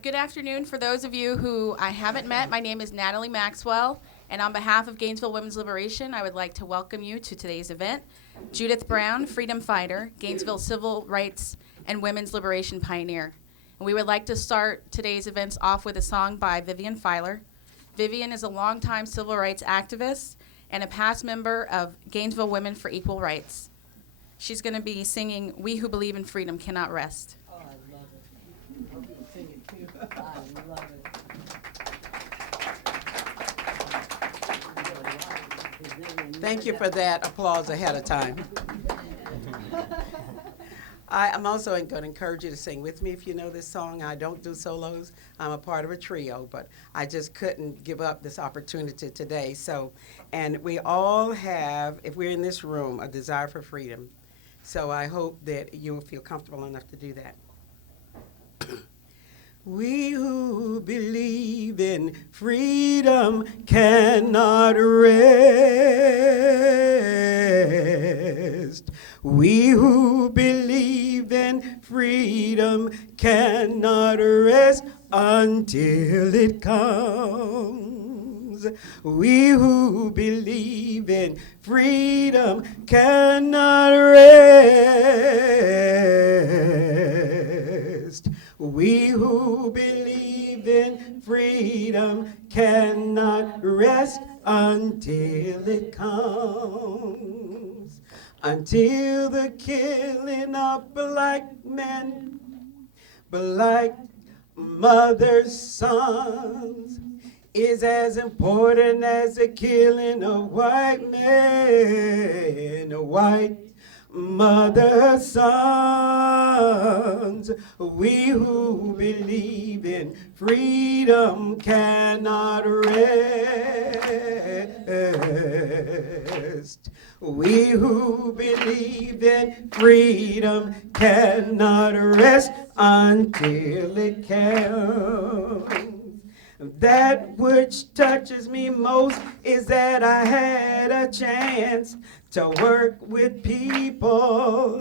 Good afternoon. For those of you who I haven't met, my name is Natalie Maxwell, and on behalf of Gainesville Women's Liberation, I would like to welcome you to today's event. Judith Brown, freedom fighter, Gainesville civil rights and women's liberation pioneer. And we would like to start today's events off with a song by Vivian Fowler. Vivian is a longtime civil rights activist and a past member of Gainesville Women for Equal Rights. She's going to be singing "We Who Believe in Freedom Cannot Rest." Oh, I love it. I hope you sing it too. I love it. Thank you for that applause ahead of time. I'm also going to encourage you to sing with me if you know this song. I don't do solos. I'm a part of a trio, but I just couldn't give up this opportunity today. And we all have, if we're in this room, a desire for freedom. So I hope that you'll feel comfortable enough to do that. We who believe in freedom cannot rest. We who believe in freedom cannot rest until it comes. We who believe in freedom cannot rest. We who believe in freedom cannot rest until it comes. Until the killing of black men, black mothers' sons, is as important as the killing of white men, white mother's sons. We who believe in freedom cannot rest. We who believe in freedom cannot rest until it comes. That which touches me most is that I had a chance to work with people,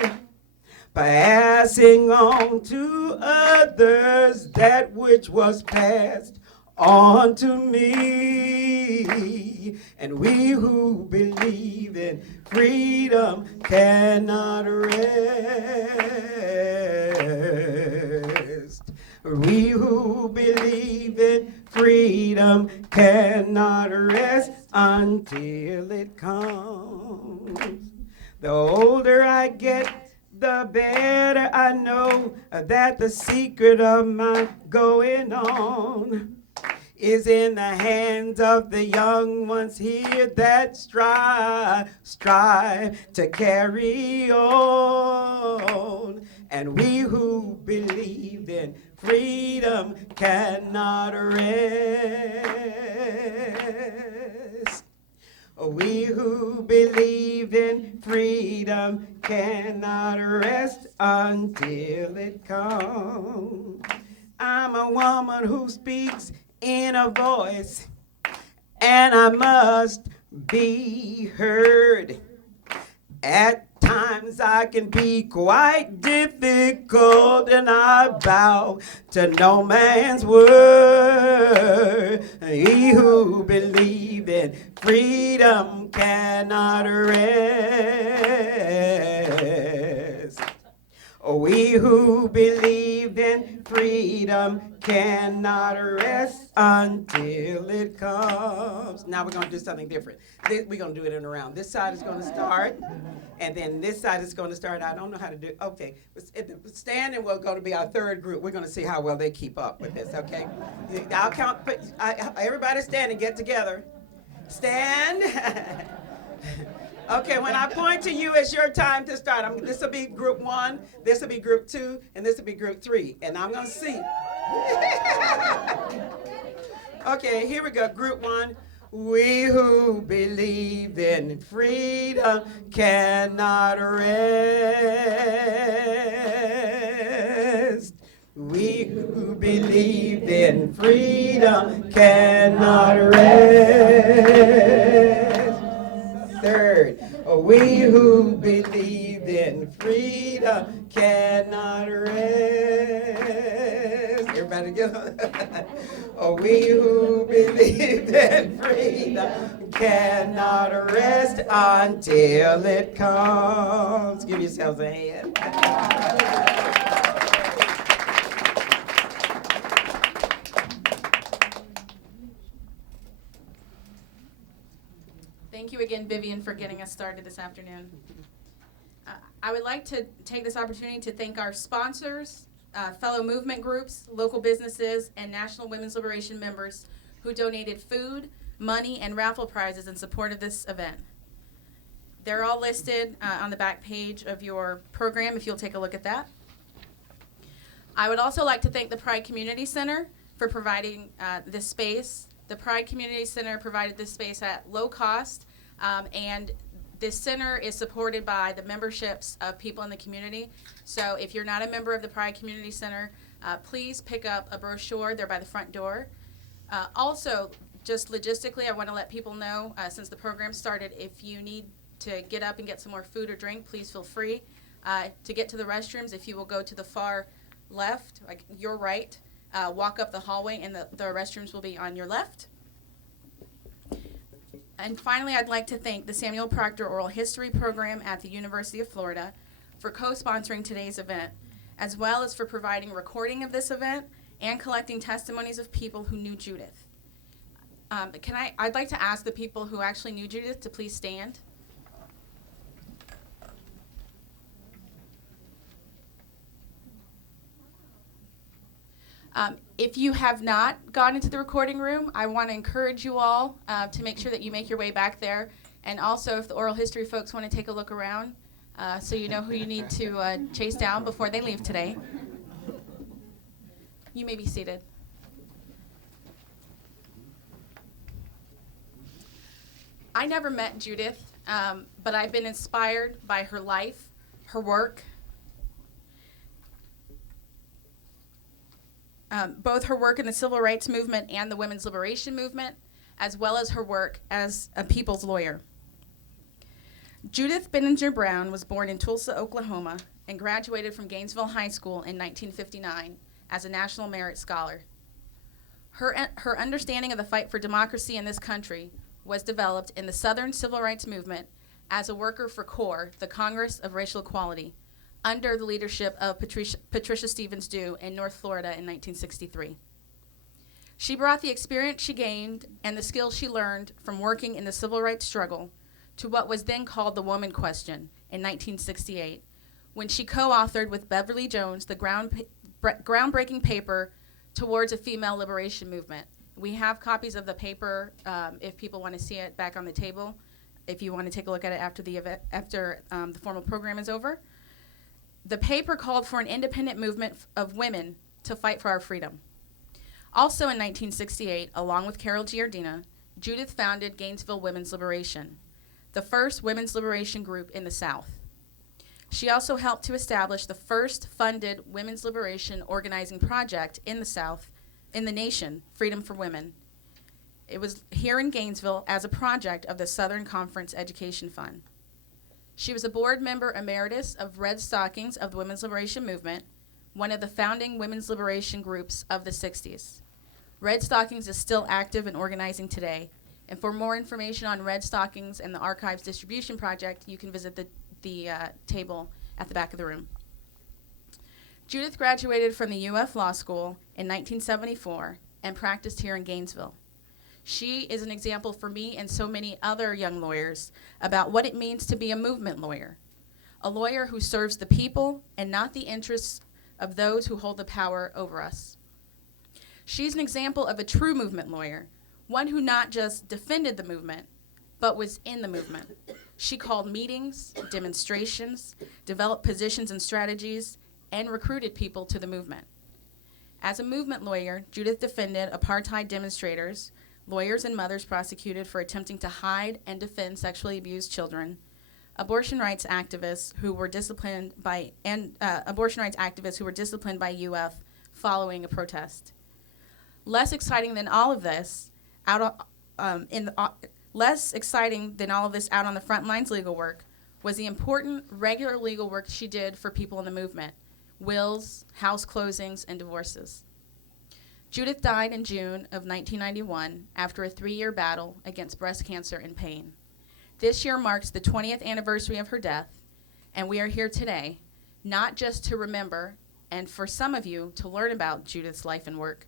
passing on to others that which was passed on to me. And we who believe in freedom cannot rest. We who believe in freedom cannot rest until it comes. The older I get, the better I know that the secret of my going on is in the hands of the young ones here that strive to carry on. And we who believe in freedom cannot rest. We who believe in freedom cannot rest until it comes. I'm a woman who speaks in a voice, and I must be heard. At times I can be quite difficult, and I bow to no man's word. He who believes in freedom cannot rest. We who believe in freedom cannot rest until it comes. Now we're going to do something different. We're going to do it in a round. This side is going to start, and then this side is going to start. I don't know how to do it. Okay. Standing will going to be our third group. We're going to see how well they keep up with this, okay? I'll count. Everybody stand and get together. Stand. Okay, when I point to you, it's your time to start. This will be group 1, this will be group 2, and this will be group 3. And I'm going to see. Okay, here we go. Group 1. We who believe in freedom cannot rest. We who believe in freedom cannot rest. Third, we who believe in freedom cannot rest. Everybody together. Oh, we who believe that freedom cannot rest until it comes. Give yourselves a hand. Thank you again, Vivian, for getting us started this afternoon. I would like to take this opportunity to thank our sponsors, fellow movement groups, local businesses, and National Women's Liberation members who donated food, money, and raffle prizes in support of this event. They're all listed on the back page of your program if you'll take a look at that. I would also like to thank the Pride Community Center for providing this space. The Pride Community Center provided this space at low cost, and this center is supported by the memberships of people in the community. So if you're not a member of the Pride Community Center, please pick up a brochure. They're by the front door. Also, just logistically, I want to let people know, since the program started, if you need to get up and get some more food or drink, please feel free. To get to the restrooms, if you will go to the far left, like your right, walk up the hallway, and the restrooms will be on your left. And finally, I'd like to thank the Samuel Proctor Oral History Program at the University of Florida for co-sponsoring today's event, as well as for providing a recording of this event and collecting testimonies of people who knew Judith. I'd like to ask the people who actually knew Judith to please stand. If you have not gone into the recording room, I want to encourage you all to make sure that you make your way back there. And also, if the oral history folks want to take a look around, so you know who you need to chase down before they leave today. You may be seated. I never met Judith, but I've been inspired by her life, her work, both her work in the civil rights movement and the women's liberation movement, as well as her work as a people's lawyer. Judith Benninger Brown was born in Tulsa, Oklahoma, and graduated from Gainesville High School in 1959 as a National Merit Scholar. Her understanding of the fight for democracy in this country was developed in the Southern Civil Rights Movement as a worker for CORE, the Congress of Racial Equality, under the leadership of Patricia Stevens Dew in North Florida in 1963. She brought the experience she gained and the skills she learned from working in the civil rights struggle to what was then called the Woman Question in 1968, when she co-authored with Beverly Jones the groundbreaking paper Towards a Female Liberation Movement. We have copies of the paper if people want to see it back on the table, if you want to take a look at it after the event, after the formal program is over. The paper called for an independent movement of women to fight for our freedom. Also in 1968, along with Carol Giardina, Judith founded Gainesville Women's Liberation, the first women's liberation group in the South. She also helped to establish the first funded women's liberation organizing project in the South, in the nation, Freedom for Women. It was here in Gainesville as a project of the Southern Conference Education Fund. She was a board member emeritus of Red Stockings of the Women's Liberation Movement, one of the founding women's liberation groups of the 60s. Red Stockings is still active and organizing today. And for more information on Red Stockings and the Archives Distribution Project, you can visit the table at the back of the room. Judith graduated from the UF Law School in 1974 and practiced here in Gainesville. She is an example for me and so many other young lawyers about what it means to be a movement lawyer, a lawyer who serves the people and not the interests of those who hold the power over us. She's an example of a true movement lawyer, one who not just defended the movement, but was in the movement. She called meetings, demonstrations, developed positions and strategies, and recruited people to the movement. As a movement lawyer, Judith defended apartheid demonstrators, lawyers and mothers prosecuted for attempting to hide and defend sexually abused children, abortion rights activists who were disciplined by UF following a protest. Less exciting than all of this, out on the front lines legal work was the important regular legal work she did for people in the movement: wills, house closings, and divorces. Judith died in June of 1991 after a 3-year battle against breast cancer and pain. This year marks the 20th anniversary of her death, and we are here today not just to remember, and for some of you to learn about Judith's life and work,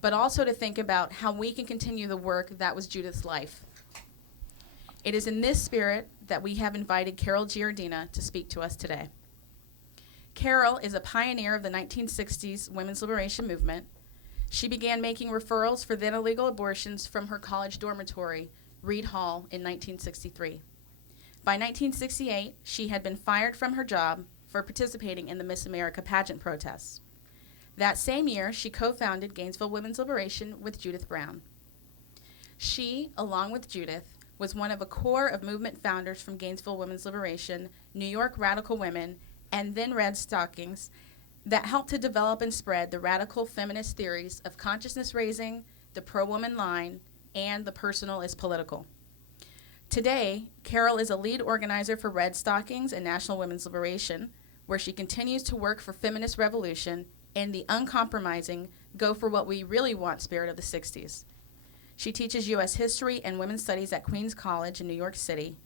but also to think about how we can continue the work that was Judith's life. It is in this spirit that we have invited Carol Giardina to speak to us today. Carol is a pioneer of the 1960s women's liberation movement. She began making referrals for then illegal abortions from her college dormitory, Reed Hall, in 1963. By 1968, she had been fired from her job for participating in the Miss America pageant protests. That same year, she co-founded Gainesville Women's Liberation with Judith Brown. She, along with Judith, was one of a core of movement founders from Gainesville Women's Liberation, New York Radical Women, and then Red Stockings, that helped to develop and spread the radical feminist theories of consciousness raising, the pro-woman line, and the personal is political. Today, Carol is a lead organizer for Red Stockings and National Women's Liberation, where she continues to work for feminist revolution in the uncompromising, go for what we really want spirit of the 60s. She teaches U.S. history and women's studies at Queens College in New York City.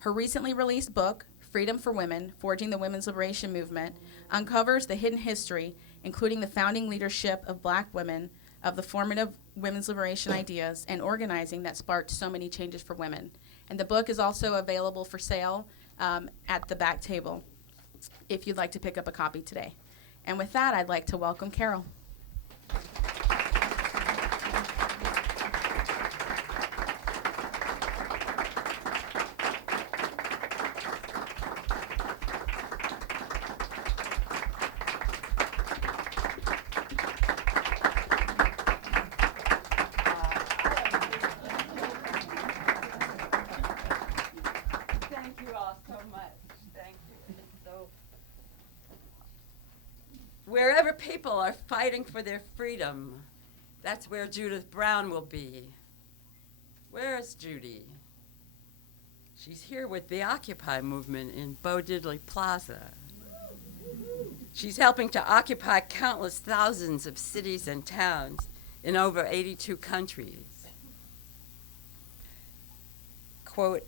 Her recently released book, Freedom for Women, Forging the Women's Liberation Movement, uncovers the hidden history, including the founding leadership of Black women, of the formative women's liberation ideas and organizing that sparked so many changes for women. And the book is also available for sale at the back table if you'd like to pick up a copy today. And with that, I'd like to welcome Carol. Wherever people are fighting for their freedom, that's where Judith Brown will be. Where is Judy? She's here with the Occupy movement in Bo Diddley Plaza. She's helping to occupy countless thousands of cities and towns in over 82 countries. Quote,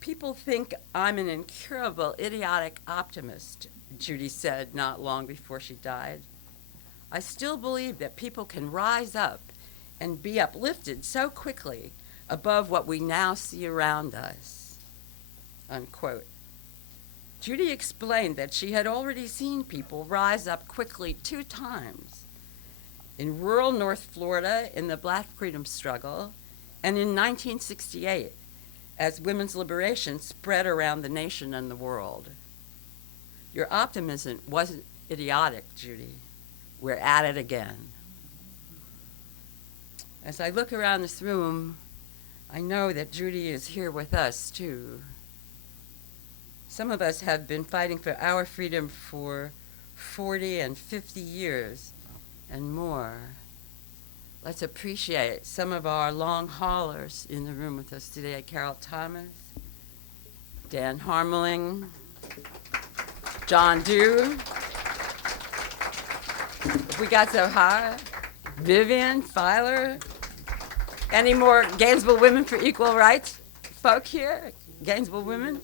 "People think I'm an incurable, idiotic optimist," Judy said not long before she died. "I still believe that people can rise up and be uplifted so quickly above what we now see around us." Unquote. Judy explained that she had already seen people rise up quickly 2 times, in rural North Florida in the Black freedom struggle, and in 1968, as women's liberation spread around the nation and the world. Your optimism wasn't idiotic, Judy. We're at it again. As I look around this room, I know that Judy is here with us, too. Some of us have been fighting for our freedom for 40 and 50 years and more. Let's appreciate some of our long haulers in the room with us today. Carol Thomas, Dan Harmeling, John Dew. We got so high. Vivian Fowler. Any more Gainesville Women for Equal Rights folk here? Gainesville Women?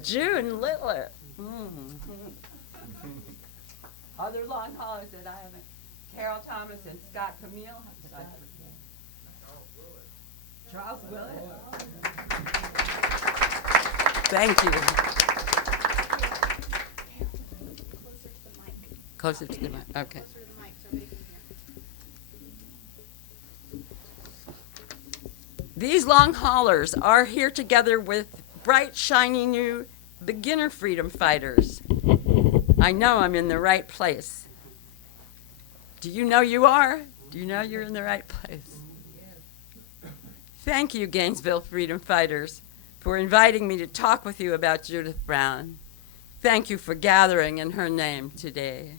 June Littler. Other long haulers that I haven't. Carol Thomas and Scott Camille. Charles Willett. Thank you. Closer to the mic. Okay. These long haulers are here together with bright, shiny new beginner freedom fighters. I know I'm in the right place. Do you know you are? Do you know you're in the right place? Thank you, Gainesville freedom fighters, for inviting me to talk with you about Judith Brown. Thank you for gathering in her name today.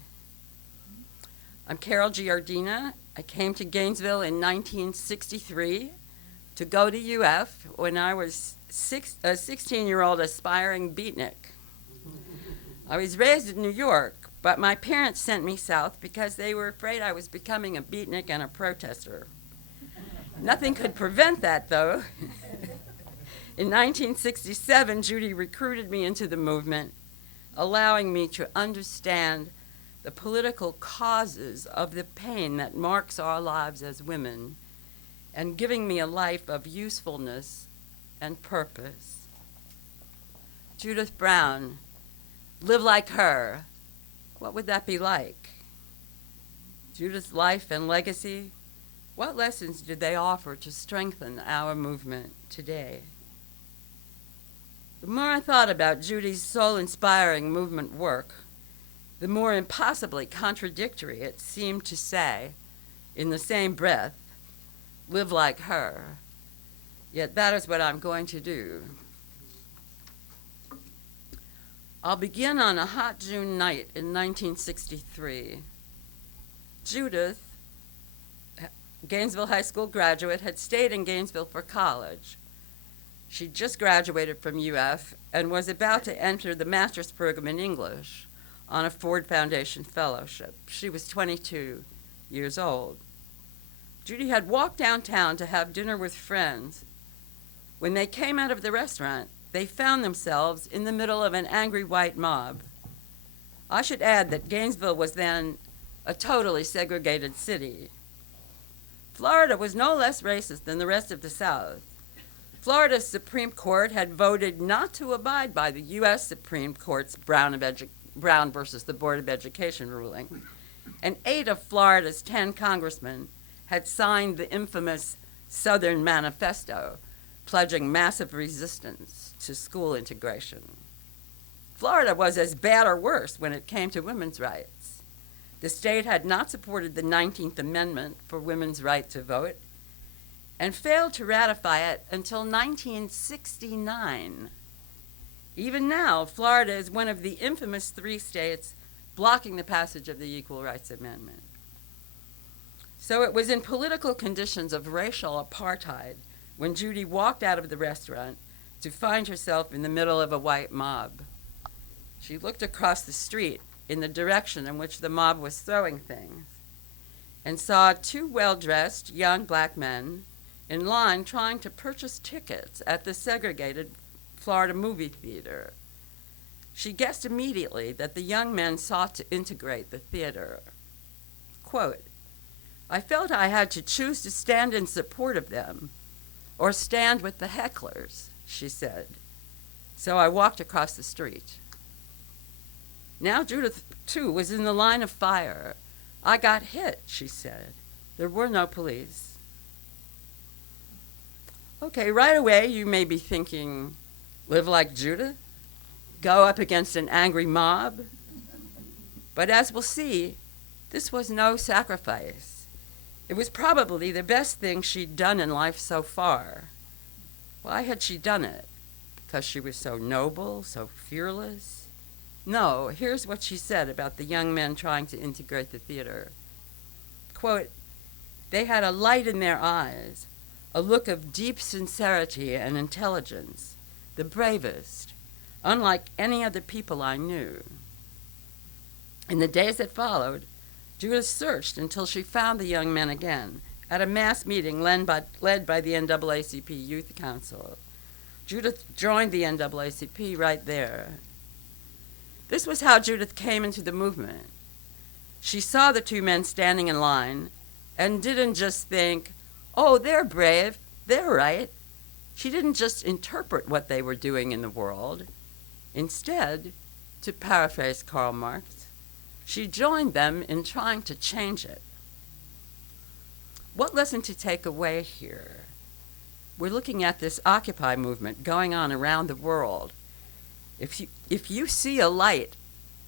I'm Carol Giardina. I came to Gainesville in 1963 to go to UF when I was a 16-year-old aspiring beatnik. I was raised in New York, But my parents sent me south because they were afraid I was becoming a beatnik and a protester. Nothing could prevent that, though. In 1967, Judy recruited me into the movement, allowing me to understand the political causes of the pain that marks our lives as women, and giving me a life of usefulness and purpose. Judith Brown, live like her. What would that be like? Judith's life and legacy, what lessons did they offer to strengthen our movement today? The more I thought about Judy's soul-inspiring movement work, the more impossibly contradictory it seemed to say, in the same breath, live like her. Yet that is what I'm going to do. I'll begin on a hot June night in 1963. Judith, Gainesville High School graduate, had stayed in Gainesville for college. She'd just graduated from UF and was about to enter the master's program in English on a Ford Foundation fellowship. She was 22 years old. Judy had walked downtown to have dinner with friends. When they came out of the restaurant, they found themselves in the middle of an angry white mob. I should add that Gainesville was then a totally segregated city. Florida was no less racist than the rest of the South. Florida's Supreme Court had voted not to abide by the U.S. Supreme Court's Brown versus the Board of Education ruling, and 8 of Florida's 10 congressmen had signed the infamous Southern Manifesto, pledging massive resistance to school integration. Florida was as bad or worse when it came to women's rights. The state had not supported the 19th Amendment for women's right to vote and failed to ratify it until 1969. Even now, Florida is one of the infamous 3 states blocking the passage of the Equal Rights Amendment. So it was in political conditions of racial apartheid when Judy walked out of the restaurant to find herself in the middle of a white mob. She looked across the street in the direction in which the mob was throwing things and saw 2 well-dressed young black men in line trying to purchase tickets at the segregated Florida movie theater. She guessed immediately that the young men sought to integrate the theater. Quote, I felt I had to choose to stand in support of them or stand with the hecklers, she said. So I walked across the street. Now Judith, too, was in the line of fire. I got hit, she said. There were no police. Okay, right away you may be thinking, live like Judith? Go up against an angry mob? But as we'll see, this was no sacrifice. It was probably the best thing she'd done in life so far. Why had she done it? Because she was so noble, so fearless? No, here's what she said about the young men trying to integrate the theater. Quote, they had a light in their eyes, a look of deep sincerity and intelligence, the bravest, unlike any other people I knew. In the days that followed, Judith searched until she found the young men again at a mass meeting led by the NAACP Youth Council. Judith joined the NAACP right there. This was how Judith came into the movement. She saw the 2 men standing in line and didn't just think, oh, they're brave, they're right. She didn't just interpret what they were doing in the world. Instead, to paraphrase Karl Marx, she joined them in trying to change it. What lesson to take away here? We're looking at this Occupy movement going on around the world. If you see a light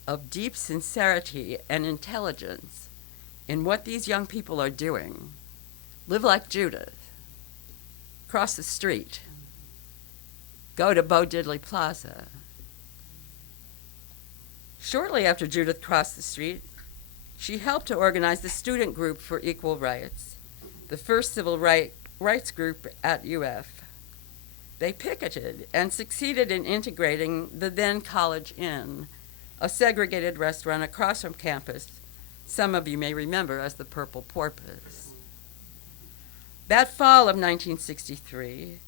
of deep sincerity and intelligence in what these young people are doing, live like Judith. Cross the street. Go to Bo Diddley Plaza. Shortly after Judith crossed the street, she helped to organize the Student Group for Equal Rights, the first civil rights group at UF. They picketed and succeeded in integrating the then College Inn a segregated restaurant across from campus some of you may remember as the Purple Porpoise. That fall of 1963,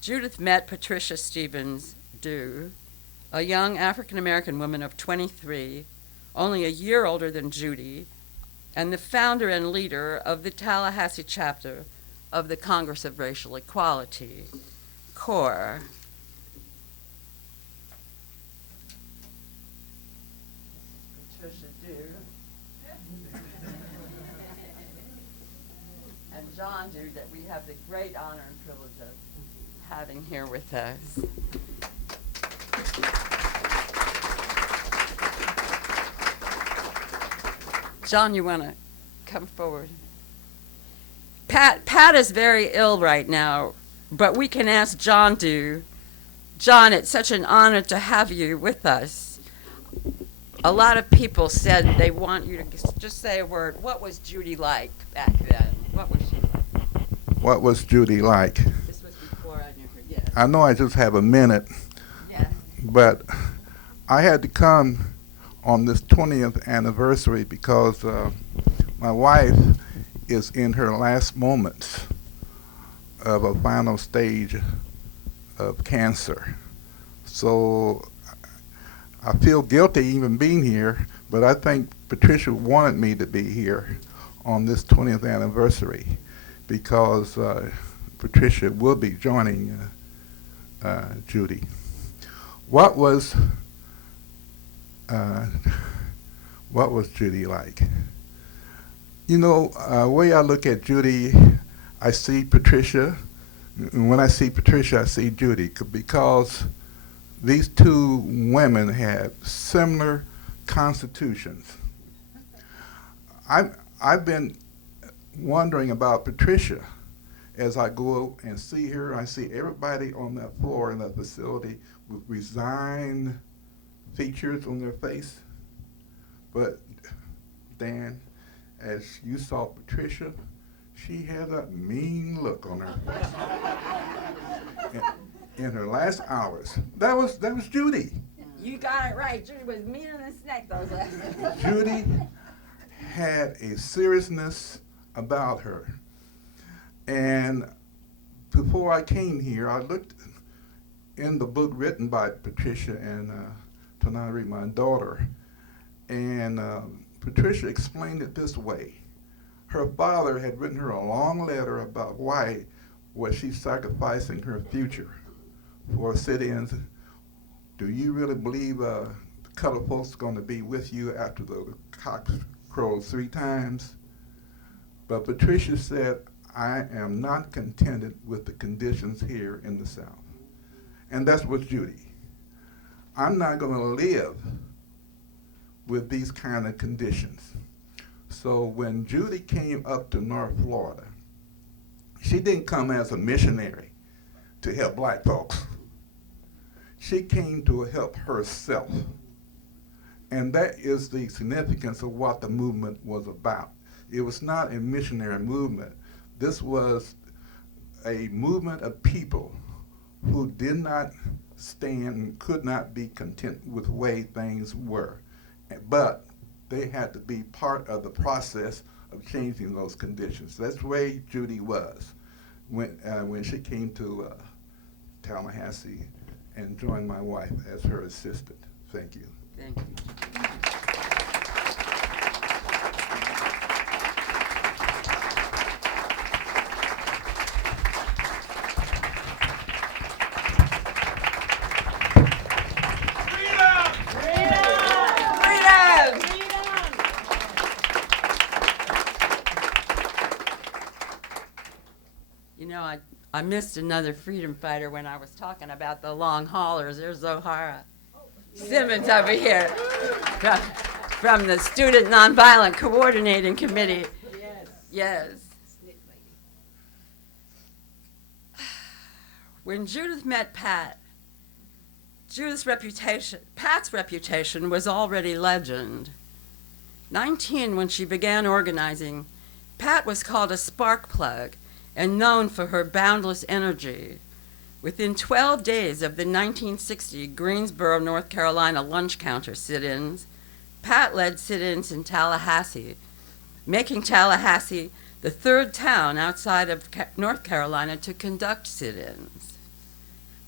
Judith met Patricia Stevens Dew, a young African-American woman of 23, only a year older than Judy, and the founder and leader of the Tallahassee chapter of the Congress of Racial Equality, CORE. Patricia Dew. And John Dew, that we have the great honor and privilege of having here with us. John, you want to come forward? Pat is very ill right now, but we can ask John to. John, it's such an honor to have you with us. A lot of people said they want you to just say a word. What was Judy like back then? What was she like? What was Judy like? This was before I knew her, yes. I know I just have a minute, Yes. but I had to come on this 20th anniversary because my wife is in her last moments of a final stage of cancer. So I feel guilty even being here, but I think Patricia wanted me to be here on this 20th anniversary because Patricia will be joining Judy. What was Judy like? You know, way I look at Judy, I see Patricia. And when I see Patricia, I see Judy, because these two women had similar constitutions. I've been wondering about Patricia as I go and see her. I see everybody on that floor in that facility with resigned features on their face. But Dan, as you saw Patricia, she had that mean look on her face. In her last hours. That was Judy. You got it right. Judy was meaner than a snake those last days. Judy had a seriousness about her. And before I came here, I looked in the book written by Patricia and Tonari, my daughter, and Patricia explained it this way. Her father had written her a long letter about why was she sacrificing her future for sit-ins. Do you really believe the colored folks are going to be with you after the cock crows 3 times? But Patricia said, I am not contented with the conditions here in the South. And that's what Judy. I'm not going to live with these kind of conditions. So when Judy came up to North Florida, she didn't come as a missionary to help black folks. She came to help herself. And that is the significance of what the movement was about. It was not a missionary movement. This was a movement of people who did not stand and could not be content with the way things were. But they had to be part of the process of changing those conditions. That's the way Judy was when she came to Tallahassee and joined my wife as her assistant. Thank you. Thank you. You know, I missed another freedom fighter when I was talking about the long haulers. There's Zohara Simmons over here from the Student Nonviolent Coordinating Committee. Yes. When Judith met Pat, Pat's reputation was already legend. 19 when she began organizing, Pat was called a spark plug and known for her boundless energy. Within 12 days of the 1960 Greensboro, North Carolina lunch counter sit-ins, Pat led sit-ins in Tallahassee, making Tallahassee the third town outside of North Carolina to conduct sit-ins.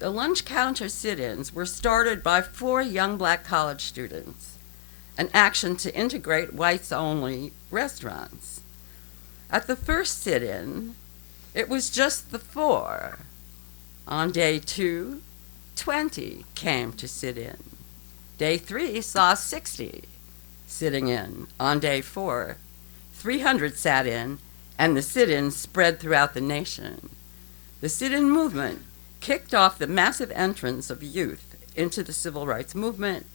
The lunch counter sit-ins were started by 4 young black college students, an action to integrate whites-only restaurants. At the first sit-in, it was just the 4. On day 2, 20 came to sit in. Day 3 saw 60 sitting in. On day 4, 300 sat in, and the sit-ins spread throughout the nation. The sit-in movement kicked off the massive entrance of youth into the civil rights movement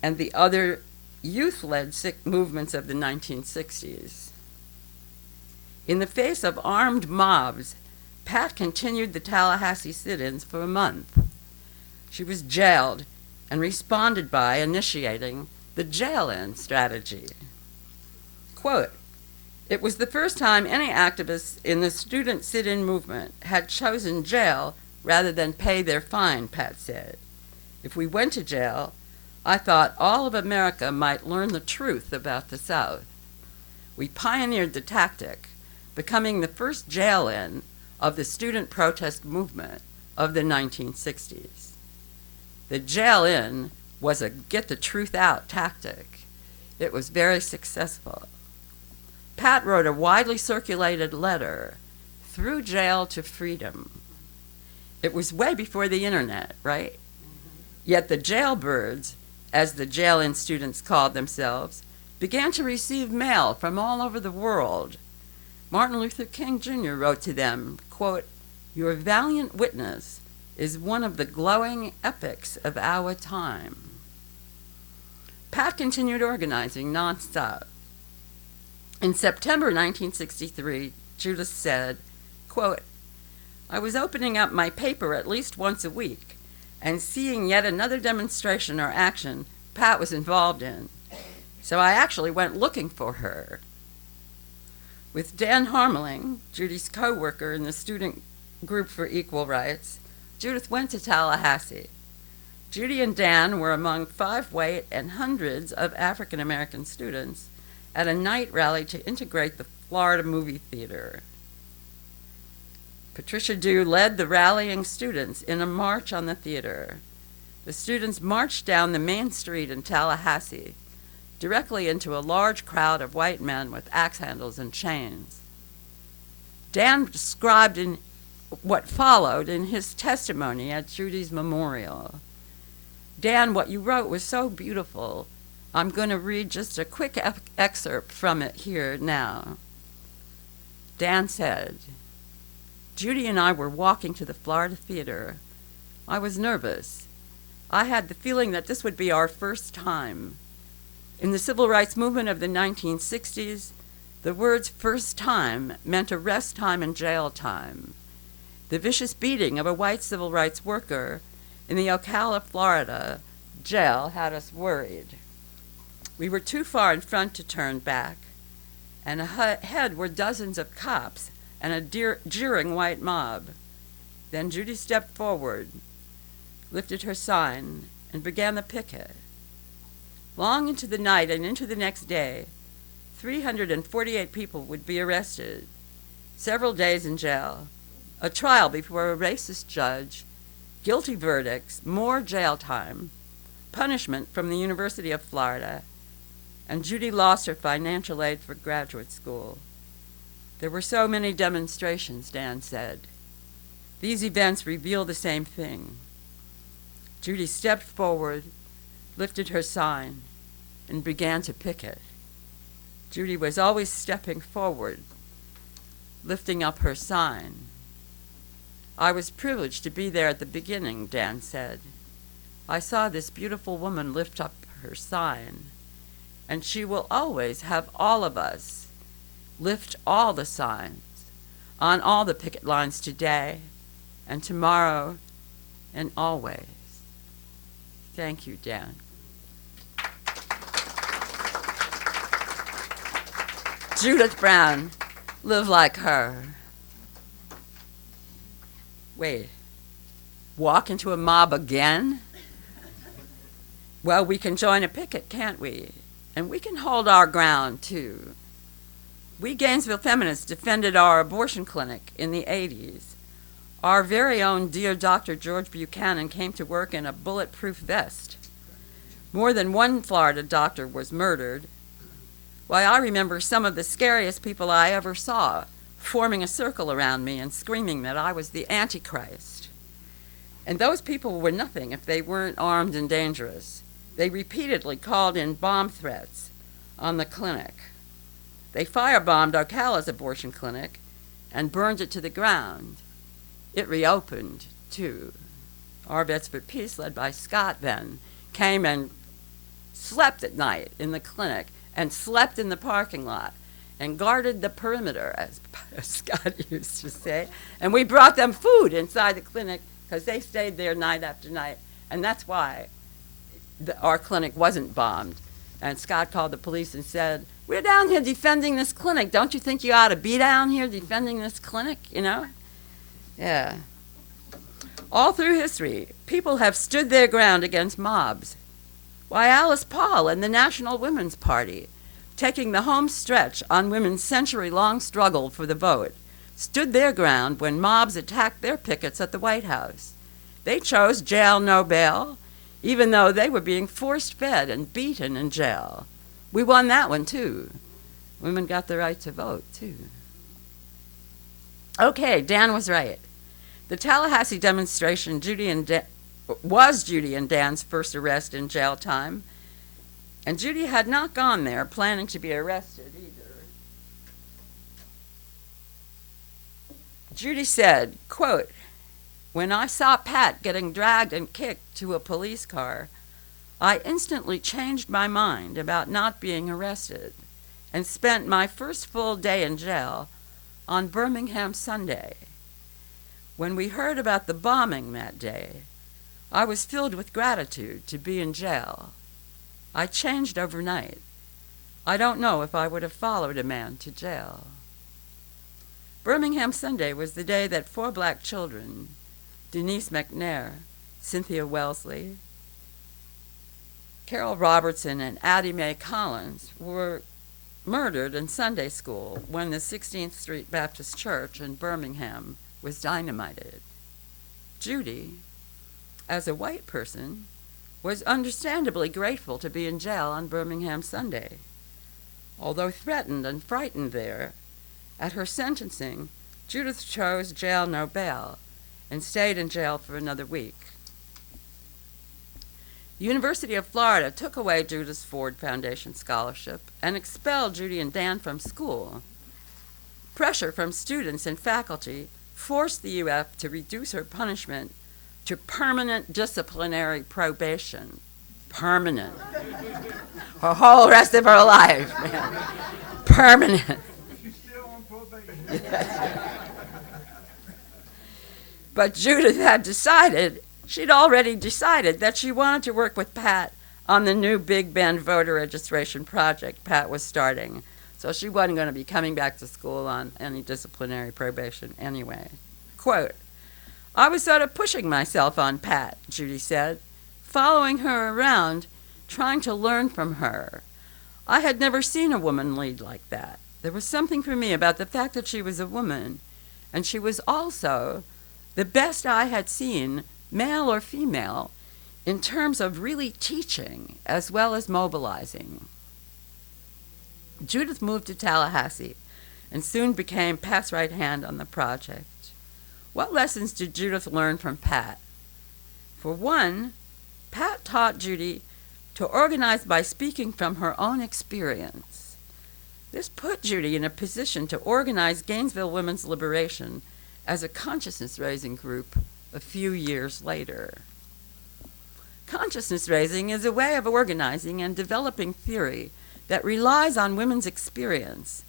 and the other youth-led movements of the 1960s. In the face of armed mobs, Pat continued the Tallahassee sit-ins for a month. She was jailed and responded by initiating the jail-in strategy. Quote, "It was the first time any activists in the student sit-in movement had chosen jail rather than pay their fine," Pat said. "If we went to jail, I thought all of America might learn the truth about the South. We pioneered the tactic, becoming the first jail-in of the student protest movement of the 1960s. The jail-in was a get-the-truth-out tactic. It was very successful. Pat wrote a widely circulated letter, Through Jail to Freedom. It was way before the internet, right? Yet the jailbirds, as the jail-in students called themselves, began to receive mail from all over the world. Martin Luther King Jr. wrote to them, quote, "Your valiant witness is one of the glowing epics of our time." Pat continued organizing nonstop. In September 1963, Judith said, quote, "I was opening up my paper at least once a week and seeing yet another demonstration or action Pat was involved in. So I actually went looking for her." With Dan Harmeling, Judy's co-worker in the Student Group for Equal Rights, Judith went to Tallahassee. Judy and Dan were among 5 white and hundreds of African American students at a night rally to integrate the Florida movie theater. Patricia Dew led the rallying students in a march on the theater. The students marched down the main street in Tallahassee, directly into a large crowd of white men with axe handles and chains. Dan described in what followed in his testimony at Judy's memorial. "Dan, what you wrote was so beautiful. I'm going to read just a quick excerpt from it here now." Dan said, "Judy and I were walking to the Florida Theater. I was nervous. I had the feeling that this would be our first time. In the civil rights movement of the 1960s, the words first time meant arrest time and jail time. The vicious beating of a white civil rights worker in the Ocala, Florida jail had us worried. We were too far in front to turn back, and ahead were dozens of cops and a jeering white mob. Then Judy stepped forward, lifted her sign, and began the picket. Long into the night and into the next day, 348 people would be arrested, several days in jail, a trial before a racist judge, guilty verdicts, more jail time, punishment from the University of Florida, and Judy lost her financial aid for graduate school. There were so many demonstrations," Dan said. "These events reveal the same thing." Judy stepped forward, lifted her sign, and began to picket. Judy was always stepping forward, lifting up her sign. "I was privileged to be there at the beginning," Dan said. "I saw this beautiful woman lift up her sign, and she will always have all of us lift all the signs on all the picket lines today and tomorrow and always." Thank you, Dan. Judith Brown, live like her. Wait, walk into a mob again? Well, we can join a picket, can't we? And we can hold our ground, too. We Gainesville feminists defended our abortion clinic in the 80s. Our very own dear Dr. George Buchanan came to work in a bulletproof vest. More than one Florida doctor was murdered. Why, I remember some of the scariest people I ever saw forming a circle around me and screaming that I was the Antichrist. And those people were nothing if they weren't armed and dangerous. They repeatedly called in bomb threats on the clinic. They firebombed Ocala's abortion clinic and burned it to the ground. It reopened, too. Our Vets for Peace, led by Scott then, came and slept at night in the clinic and slept in the parking lot and guarded the perimeter, as Scott used to say. And we brought them food inside the clinic because they stayed there night after night. And that's why our clinic wasn't bombed. And Scott called the police and said, "We're down here defending this clinic. Don't you think you ought to be down here defending this clinic, you know?" Yeah. All through history, people have stood their ground against mobs. Why, Alice Paul and the National Women's Party, taking the home stretch on women's century-long struggle for the vote, stood their ground when mobs attacked their pickets at the White House. They chose jail, no bail, even though they were being force-fed and beaten in jail. We won that one, too. Women got the right to vote, too. Okay, Dan was right. The Tallahassee demonstration was Judy and Dan's first arrest in jail time, and Judy had not gone there planning to be arrested either. Judy said, quote, "When I saw Pat getting dragged and kicked to a police car, I instantly changed my mind about not being arrested and spent my first full day in jail on Birmingham Sunday. When we heard about the bombing that day, I was filled with gratitude to be in jail. I changed overnight. I don't know if I would have followed a man to jail." Birmingham Sunday was the day that 4 black children, Denise McNair, Cynthia Wellesley, Carol Robertson, and Addie Mae Collins, were murdered in Sunday school when the 16th Street Baptist Church in Birmingham was dynamited. Judy, as a white person, was understandably grateful to be in jail on Birmingham Sunday. Although threatened and frightened there, at her sentencing, Judith chose jail no bail and stayed in jail for another week. The University of Florida took away Judith's Ford Foundation scholarship and expelled Judy and Dan from school. Pressure from students and faculty forced the UF to reduce her punishment to permanent disciplinary probation. Permanent. Her whole rest of her life, man. Permanent. She's still on probation. But Judith she'd already decided that she wanted to work with Pat on the new Big Bend voter registration project Pat was starting. So she wasn't going to be coming back to school on any disciplinary probation anyway. Quote, "I was sort of pushing myself on Pat," Judy said, "following her around, trying to learn from her. I had never seen a woman lead like that. There was something for me about the fact that she was a woman, and she was also the best I had seen, male or female, in terms of really teaching as well as mobilizing." Judith moved to Tallahassee and soon became Pat's right hand on the project. What lessons did Judith learn from Pat? For one, Pat taught Judy to organize by speaking from her own experience. This put Judy in a position to organize Gainesville Women's Liberation as a consciousness-raising group a few years later. Consciousness raising is a way of organizing and developing theory that relies on women's experience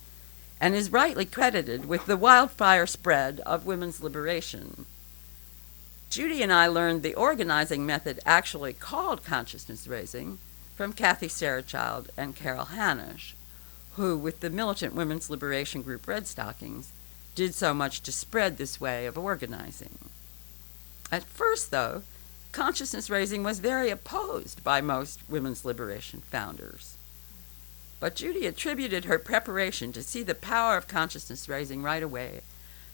and is rightly credited with the wildfire spread of women's liberation. Judy and I learned the organizing method actually called consciousness raising from Kathy Sarachild and Carol Hanisch, who, with the militant women's liberation group Red Stockings, did so much to spread this way of organizing. At first, though, consciousness raising was very opposed by most women's liberation founders. But Judy attributed her preparation to see the power of consciousness raising right away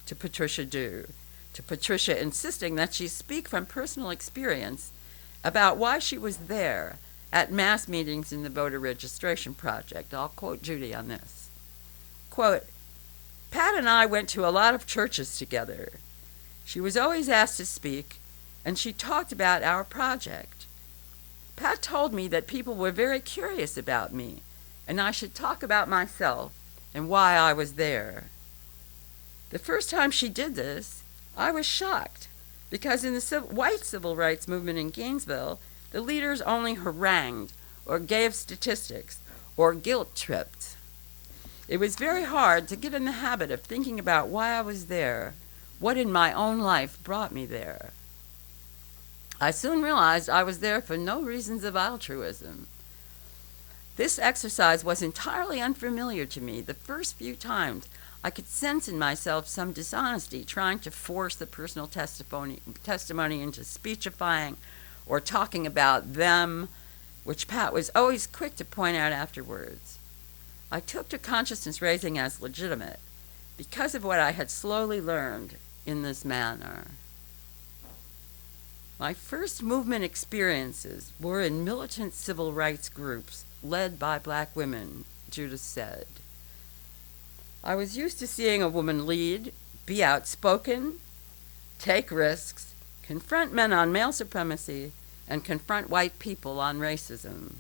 to Patricia Dew, to Patricia insisting that she speak from personal experience about why she was there at mass meetings in the voter registration project. I'll quote Judy on this. Quote, Pat and I went to a lot of churches together. She was always asked to speak, and she talked about our project. Pat told me that people were very curious about me, and I should talk about myself and why I was there. The first time she did this, I was shocked, because in the white civil rights movement in Gainesville, the leaders only harangued or gave statistics or guilt-tripped. It was very hard to get in the habit of thinking about why I was there, what in my own life brought me there. I soon realized I was there for no reasons of altruism. This exercise was entirely unfamiliar to me. The first few times, I could sense in myself some dishonesty, trying to force the personal testimony into speechifying or talking about them, which Pat was always quick to point out afterwards. I took to consciousness raising as legitimate because of what I had slowly learned in this manner. My first movement experiences were in militant civil rights groups led by black women, Judith said. I was used to seeing a woman lead, be outspoken, take risks, confront men on male supremacy, and confront white people on racism.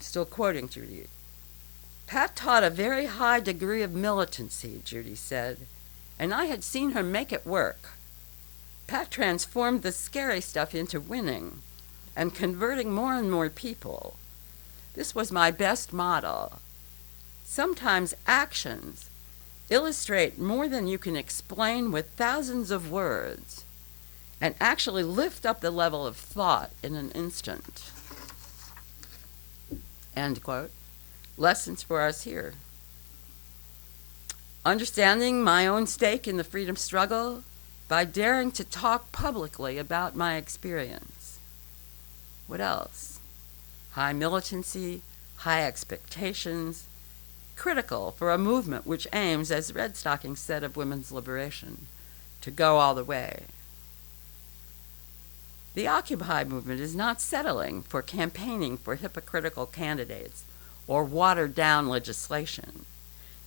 Still quoting Judy. Pat taught a very high degree of militancy, Judy said, and I had seen her make it work. Pat transformed the scary stuff into winning and converting more and more people. This was my best model. Sometimes actions illustrate more than you can explain with thousands of words and actually lift up the level of thought in an instant. End quote. Lessons for us here. Understanding my own stake in the freedom struggle by daring to talk publicly about my experience. What else? High militancy, high expectations, critical for a movement which aims, as Red Stocking said of women's liberation, to go all the way. The Occupy movement is not settling for campaigning for hypocritical candidates or watered-down legislation.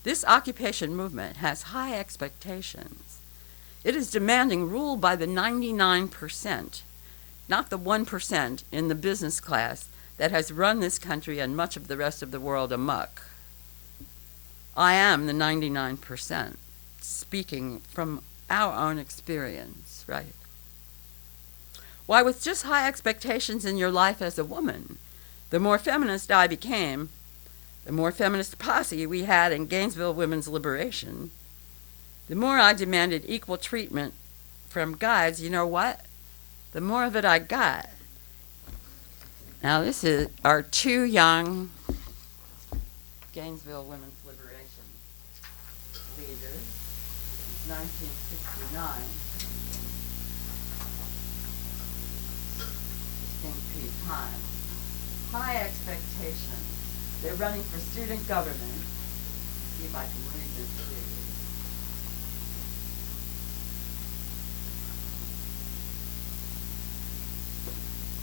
This occupation movement has high expectations. It is demanding rule by the 99%, not the 1% in the business class that has run this country and much of the rest of the world amok. I am the 99%, speaking from our own experience, right? Why, with just high expectations in your life as a woman, the more feminist I became, the more feminist posse we had in Gainesville women's liberation, the more I demanded equal treatment from guys. You know what? The more of it I got. Now this is our two young Gainesville women's liberation leaders, 1969. Time. High expectations. They're running for student government. See if I can read this to you.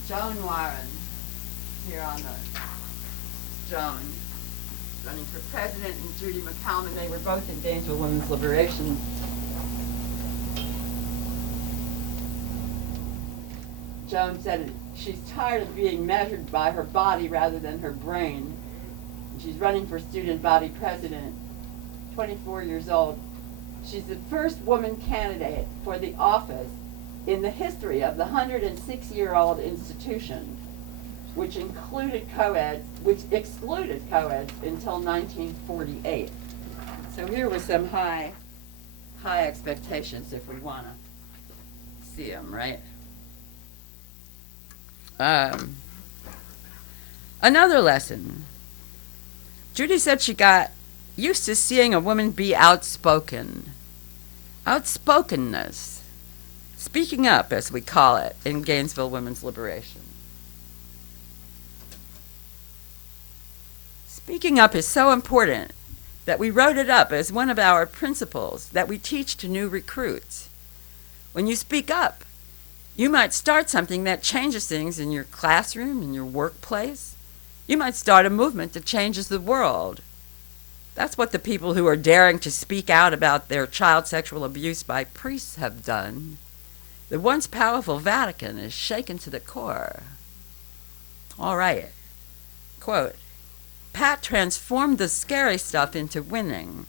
Joan Warren, here on the Joan, running for president, and Judy McCalman. They were both in Gainesville Women's Liberation. Joan said she's tired of being measured by her body rather than her brain. And she's running for student body president, 24 years old. She's the first woman candidate for the office in the history of the 106-year-old institution, which excluded co-eds until 1948. So here were some high expectations if we want to see them, right? Another lesson. Judy said she got used to seeing a woman be outspoken. Outspokenness Speaking up, as we call it, in Gainesville Women's Liberation. Speaking up is so important that we wrote it up as one of our principles that we teach to new recruits. When you speak up, you might start something that changes things in your classroom, in your workplace. You might start a movement that changes the world. That's what the people who are daring to speak out about their child sexual abuse by priests have done. The once powerful Vatican is shaken to the core. All right. Quote, Pat transformed the scary stuff into winning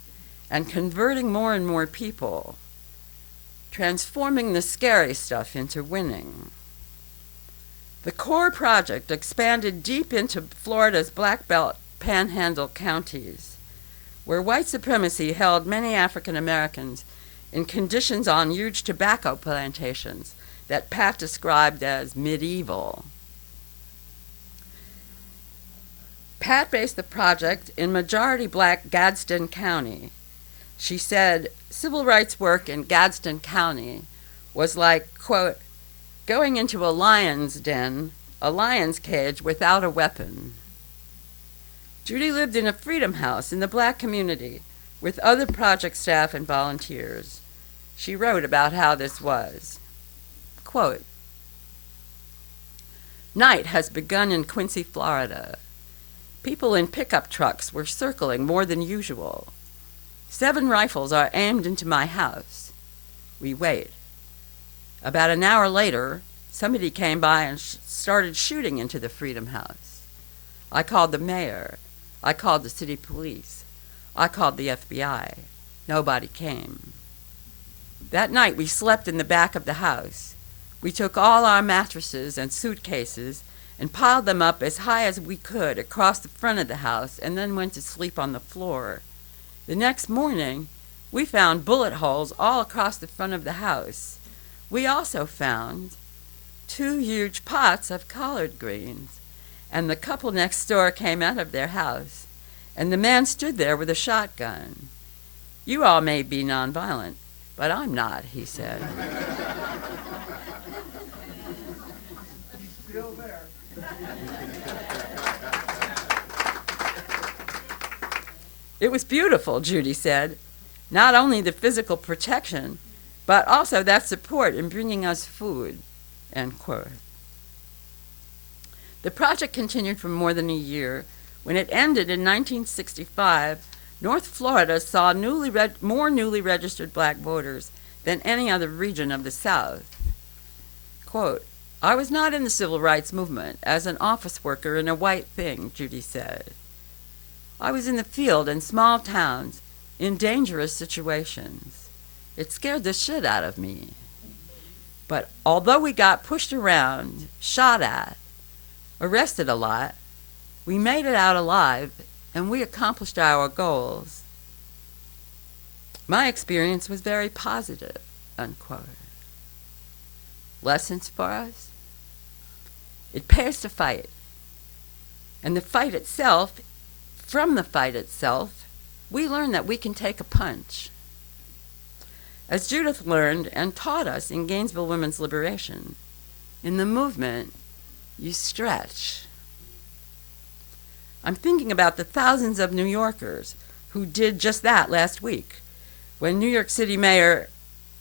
and converting more and more people. Transforming the scary stuff into winning. The core project expanded deep into Florida's Black Belt panhandle counties, where white supremacy held many African Americans in conditions on huge tobacco plantations that Pat described as medieval. Pat based the project in majority black Gadsden County. She said civil rights work in Gadsden County was like, quote, going into a lion's den, a lion's cage without a weapon. Judy lived in a freedom house in the black community with other project staff and volunteers. She wrote about how this was. Quote, night has begun in Quincy, Florida. People in pickup trucks were circling more than usual. 7 rifles are aimed into my house. We wait. About an hour later, somebody came by and started shooting into the Freedom House. I called the mayor. I called the city police. I called the FBI. Nobody came. That night, we slept in the back of the house. We took all our mattresses and suitcases and piled them up as high as we could across the front of the house and then went to sleep on the floor. The next morning, we found bullet holes all across the front of the house. We also found 2 huge pots of collard greens, and the couple next door came out of their house, and the man stood there with a shotgun. You all may be nonviolent, but I'm not, he said. Still there. It was beautiful, Judy said. Not only the physical protection, but also that support in bringing us food, end quote. The project continued for more than a year. When it ended in 1965, North Florida saw more newly registered black voters than any other region of the South. Quote, I was not in the civil rights movement as an office worker in a white thing, Judy said. I was in the field in small towns, in dangerous situations. It scared the shit out of me. But although we got pushed around, shot at, arrested a lot, we made it out alive, and we accomplished our goals. My experience was very positive, unquote. Lessons for us? It pays to fight. And the fight itself, from the fight itself, we learn that we can take a punch. As Judith learned and taught us in Gainesville Women's Liberation, in the movement, you stretch. I'm thinking about the thousands of New Yorkers who did just that last week when New York City Mayor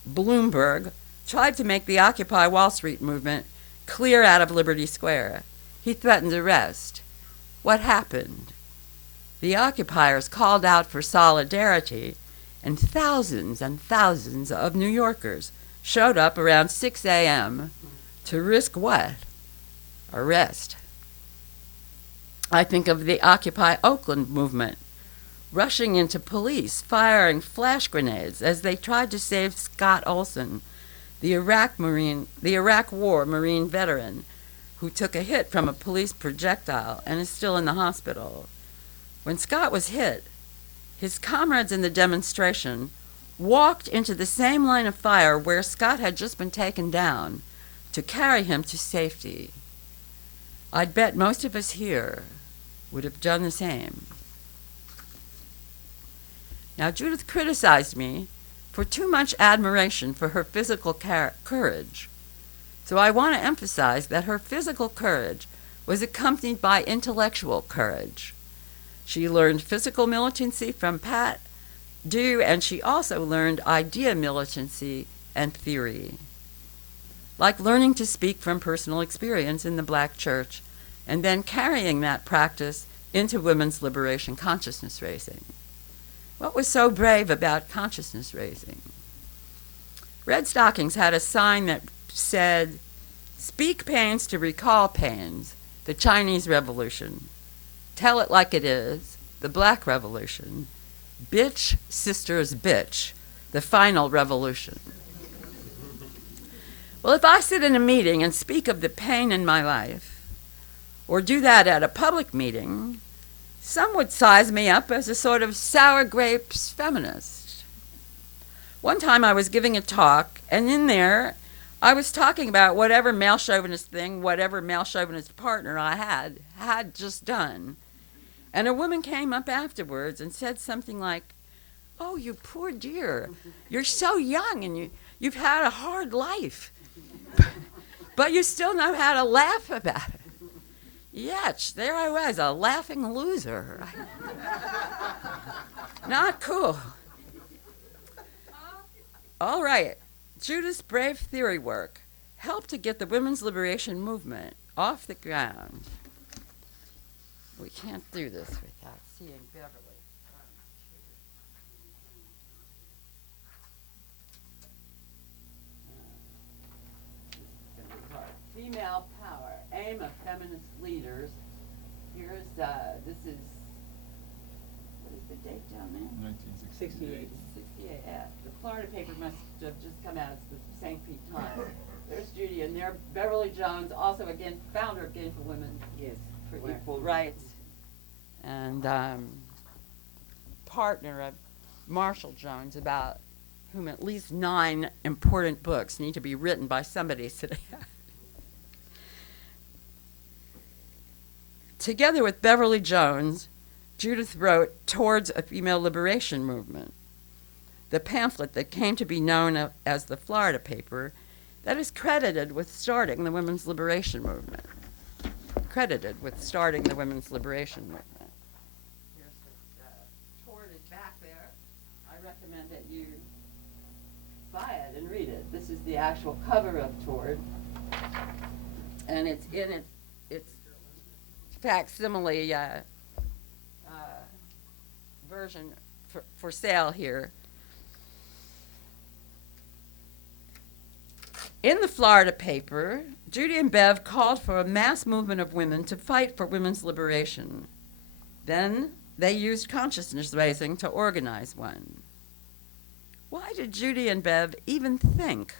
Bloomberg tried to make the Occupy Wall Street movement clear out of Liberty Square. He threatened arrest. What happened? The occupiers called out for solidarity, and thousands of New Yorkers showed up around 6 a.m. to risk what? Arrest. I think of the Occupy Oakland movement, rushing into police, firing flash grenades as they tried to save Scott Olson, the Iraq War Marine veteran who took a hit from a police projectile and is still in the hospital. When Scott was hit, his comrades in the demonstration walked into the same line of fire where Scott had just been taken down to carry him to safety. I'd bet most of us here would have done the same. Now, Judith criticized me for too much admiration for her physical courage. So I want to emphasize that her physical courage was accompanied by intellectual courage. She learned physical militancy from Pat Dew, and she also learned idea militancy and theory. Like learning to speak from personal experience in the Black church and then carrying that practice into women's liberation consciousness raising. What was so brave about consciousness raising? Red Stockings had a sign that said, "Speak pains to recall pains, the Chinese Revolution. Tell it like it is, the Black Revolution. Bitch, sisters, bitch, the final revolution." Well, if I sit in a meeting and speak of the pain in my life, or do that at a public meeting, some would size me up as a sort of sour grapes feminist. One time I was giving a talk, and in there I was talking about whatever male chauvinist thing, whatever male chauvinist partner I had just done. And a woman came up afterwards and said something like, "Oh, you poor dear, you're so young and you've had a hard life, but you still know how to laugh about it." Yes, there I was, a laughing loser. Not cool. All right, Judith's brave theory work helped to get the women's liberation movement off the ground. We can't do this without seeing Beverly. Female power, aim of feminist leaders. Here's, this is, what is the date down there? 68. 68, yeah. The Florida paper must have just come out. It's the St. Pete Times. There's Judy, and there Beverly Jones, also again founder of Gainesville Women Yes. for Equal Rights, and partner of Marshall Jones, about whom at least 9 important books need to be written by somebody today. Together with Beverly Jones, Judith wrote Towards a Female Liberation Movement, the pamphlet that came to be known as the Florida paper that is credited with starting the women's liberation movement. Credited with starting the women's liberation movement. Here's the Toward is back there. I recommend that you buy it and read it. This is the actual cover of Toward, and it's in its facsimile version for sale here. In the Florida paper, Judy and Bev called for a mass movement of women to fight for women's liberation. Then they used consciousness raising to organize one. Why did Judy and Bev even think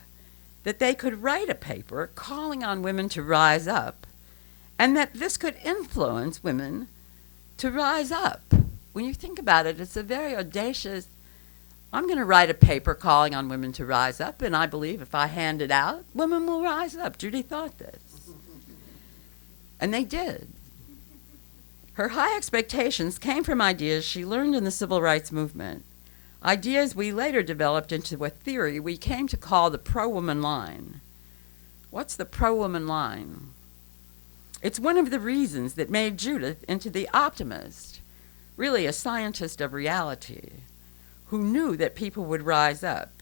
that they could write a paper calling on women to rise up, and that this could influence women to rise up? When you think about it, it's a very audacious, I'm going to write a paper calling on women to rise up, and I believe if I hand it out, women will rise up. Judy thought this. And they did. Her high expectations came from ideas she learned in the civil rights movement, ideas we later developed into a theory we came to call the pro-woman line. What's the pro-woman line? It's one of the reasons that made Judith into the optimist, really a scientist of reality, who knew that people would rise up,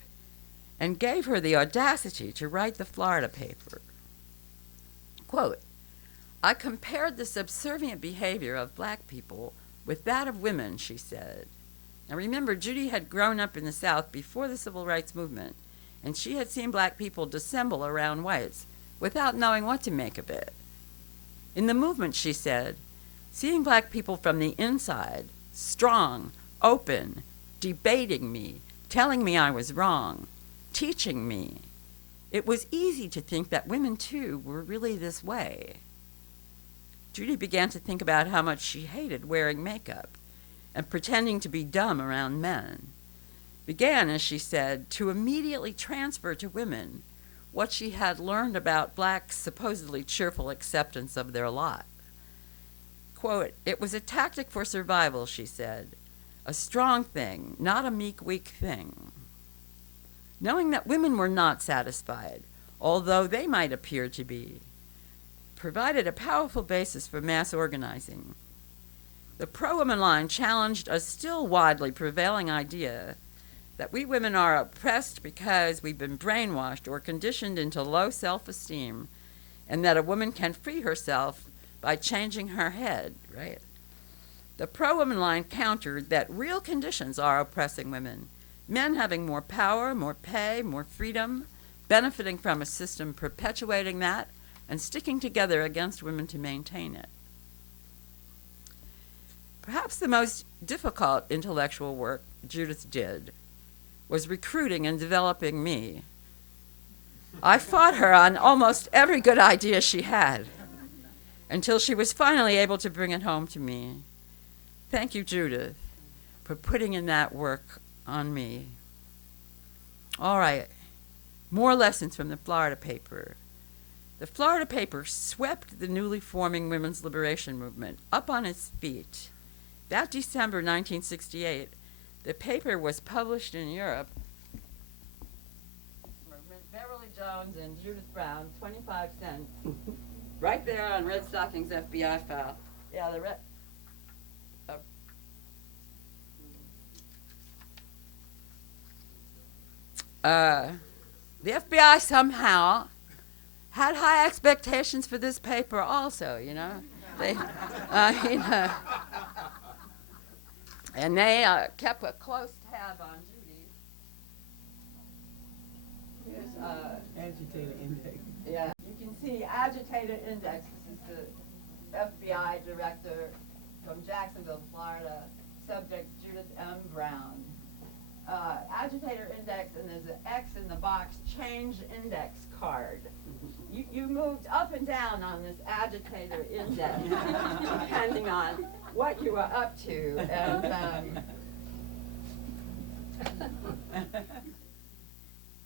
and gave her the audacity to write the Florida paper. Quote, "I compared the subservient behavior of black people with that of women," she said. Now remember, Judy had grown up in the South before the civil rights movement, and she had seen black people dissemble around whites without knowing what to make of it. In the movement, she said, seeing black people from the inside, strong, open, debating me, telling me I was wrong, teaching me, it was easy to think that women, too, were really this way. Judy began to think about how much she hated wearing makeup and pretending to be dumb around men. Began, as she said, to immediately transfer to women what she had learned about blacks' supposedly cheerful acceptance of their lot. Quote, "It was a tactic for survival," she said, "a strong thing, not a meek, weak thing." knowing that women were not satisfied, although they might appear to be, provided a powerful basis for mass organizing. The pro-woman line challenged a still widely prevailing idea that we women are oppressed because we've been brainwashed or conditioned into low self-esteem, and that a woman can free herself by changing her head, right? The pro-woman line countered that real conditions are oppressing women, men having more power, more pay, more freedom, benefiting from a system perpetuating that, and sticking together against women to maintain it. Perhaps the most difficult intellectual work Judith did was recruiting and developing me. I fought her on almost every good idea she had until she was finally able to bring it home to me. Thank you, Judith, for putting in that work on me. All right, more lessons from the Florida paper. The Florida paper swept the newly forming women's liberation movement up on its feet. That December 1968, the paper was published in Europe. Beverly Jones and Judith Brown, 25 cents. Right there on Red Stocking's FBI file. Yeah, the FBI somehow had high expectations for this paper also, you know. They, and they kept a close tab on Judy. Here's, Agitated index. yeah, you can see agitated index. This is the FBI director from Jacksonville, Florida. Subject Judith M. Brown. Agitator index, and there's an X in the box, change index card. You moved up and down on this agitator index, depending on what you were up to. And,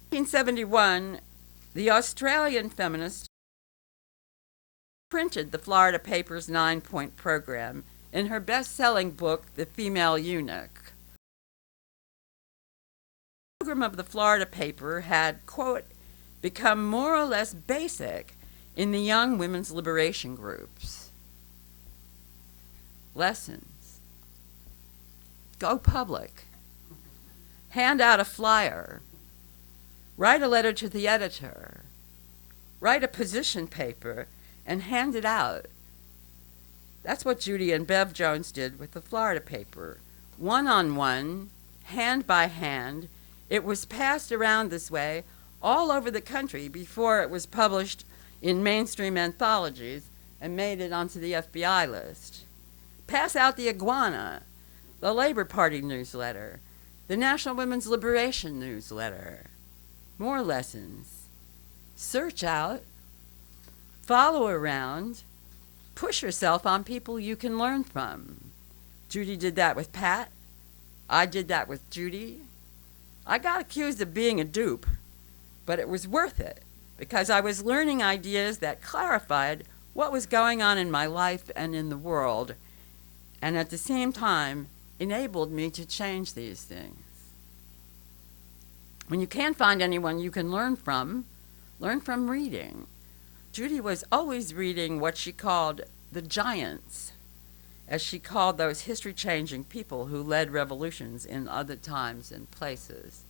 1971, the Australian feminist printed the Florida paper's 9-point program in her best-selling book, The Female Eunuch. The program of the Florida paper had, quote, become more or less basic in the young women's liberation groups. Lessons. Go public. Hand out a flyer. Write a letter to the editor. Write a position paper and hand it out. That's what Judy and Bev Jones did with the Florida paper. One-on-one, hand by hand. It was passed around this way all over the country before it was published in mainstream anthologies and made it onto the FBI list. Pass out the Iguana, the Labor Party newsletter, the National Women's Liberation newsletter. More lessons. Search out, follow around, push yourself on people you can learn from. Judy did that with Pat. I did that with Judy. I got accused of being a dupe, but it was worth it because I was learning ideas that clarified what was going on in my life and in the world, and at the same time enabled me to change these things. When you can't find anyone you can learn from reading. Judy was always reading what she called the giants, as she called those history-changing people who led revolutions in other times and places.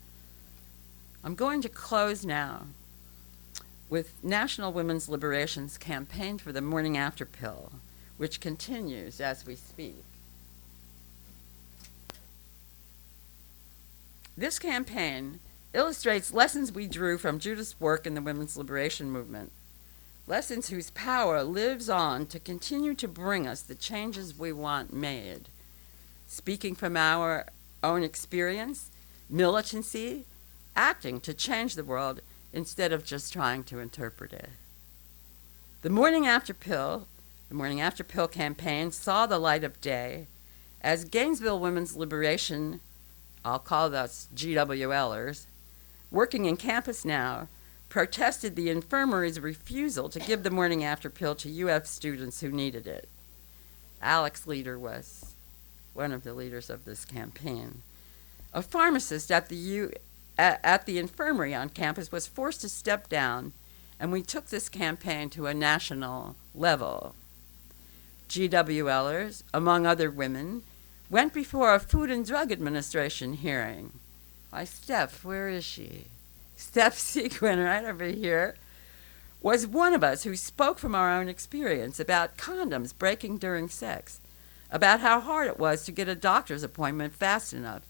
I'm going to close now with National Women's Liberation's campaign for the morning after pill, which continues as we speak. This campaign illustrates lessons we drew from Judith's work in the women's liberation movement, lessons whose power lives on to continue to bring us the changes we want made. Speaking from our own experience, militancy, acting to change the world instead of just trying to interpret it. The Morning After Pill campaign saw the light of day as Gainesville Women's Liberation, I'll call those GWLers, working in Campus Now, protested the infirmary's refusal to give the morning after pill to UF students who needed it. Alex Leader was one of the leaders of this campaign. A pharmacist at the at the infirmary on campus was forced to step down, and we took this campaign to a national level. GWLers, among other women, went before a Food and Drug Administration hearing. Why, Steph, where is she? Steph Sequin, right over here, was one of us who spoke from our own experience about condoms breaking during sex, about how hard it was to get a doctor's appointment fast enough,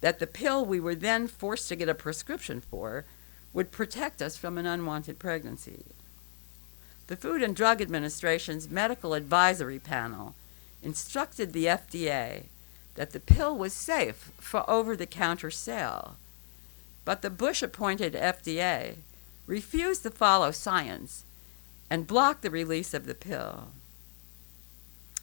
that the pill we were then forced to get a prescription for would protect us from an unwanted pregnancy. The Food and Drug Administration's Medical Advisory Panel instructed the FDA that the pill was safe for over-the-counter sale, but the Bush-appointed FDA refused to follow science and blocked the release of the pill.